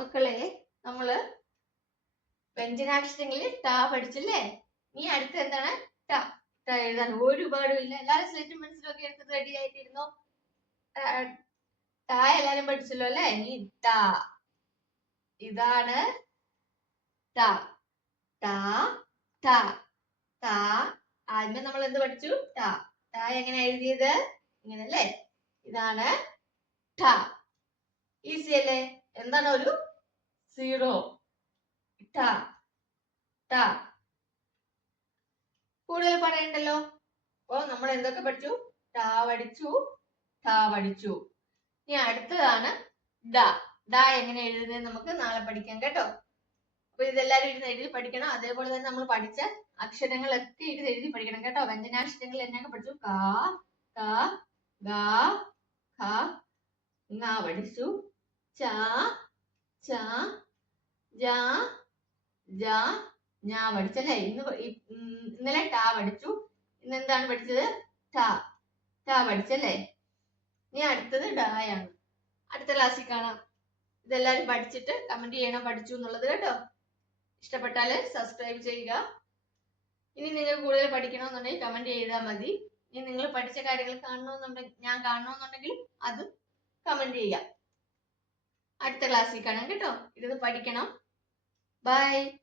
മക്കളെ, നമ്മള് വ്യഞ്ജനാക്ഷരങ്ങളിൽ ട പഠിച്ചല്ലേ? ഇനി അടുത്ത എന്താണ്? ട. ട എഴുതാൻ ഒരുപാടും ഇല്ല. എല്ലാവരും സ്ലേറ്റും പെൻസിലൊക്കെ എടുത്ത് റെഡി ആയിട്ടിരുന്നോ? ട എല്ലാരും പഠിച്ചല്ലോ അല്ലേ? ഇനി ട. ഇതാണ് ട. ട ട ട. ആദ്യം നമ്മൾ എന്ത് പഠിച്ചു? ട. ട എങ്ങനെ എഴുതിയത്? ഇങ്ങനെ അല്ലേ? ഇതാണ് ട. ഈസി അല്ലേ? എന്താണ് ഒരു സീറോ? ട ട. കൂടുതൽ പറയണ്ടല്ലോ. അപ്പൊ നമ്മൾ എന്തൊക്കെ പഠിച്ചു? ട പഠിച്ചു, ട പഠിച്ചു. ഇനി അടുത്തതാണ് ഡ. ഡ എങ്ങനെ എഴുതുന്നത് നമുക്ക് നാളെ പഠിക്കാം കേട്ടോ. അപ്പൊ ഇതെല്ലാരും ഇരുന്ന് എഴുതി പഠിക്കണം. അതേപോലെ തന്നെ നമ്മൾ പഠിച്ച അക്ഷരങ്ങളൊക്കെ ഇരുന്ന് എഴുതി പഠിക്കണം കേട്ടോ. വ്യഞ്ജനാക്ഷരങ്ങൾ എന്നൊക്കെ പഠിച്ചു? ക, ക, ഗ, ഖ, ങ പഠിച്ചു. ച, ച, ജ, ജ, ഞ പഠിച്ചല്ലേ? ഇന്നലെ ട പഠിച്ചു. ഇന്ന് എന്താണ് പഠിച്ചത്? ട. ട പഠിച്ചല്ലേ? ഇനി അടുത്തത് ഡായാണ്. അടുത്ത ക്ലാസ്സിൽ കാണാം. ഇതെല്ലാരും പഠിച്ചിട്ട് കമന്റ് ചെയ്യണം പഠിച്ചു എന്നുള്ളത് കേട്ടോ. ഇഷ്ടപ്പെട്ടാല് സബ്സ്ക്രൈബ് ചെയ്യുക. ഇനി നിങ്ങൾ കൂടുതൽ പഠിക്കണമെന്നുണ്ടെങ്കിൽ കമന്റ് ചെയ്താൽ മതി. ഇനി നിങ്ങൾ പഠിച്ച കാര്യങ്ങൾ ഞാൻ കാണണമെന്നുണ്ടെങ്കിൽ അത് കമന്റ് ചെയ്യാം. അടുത്ത ക്ലാസ്സിൽ കാണാം കേട്ടോ. ഇത് പഠിക്കണം. ബൈ.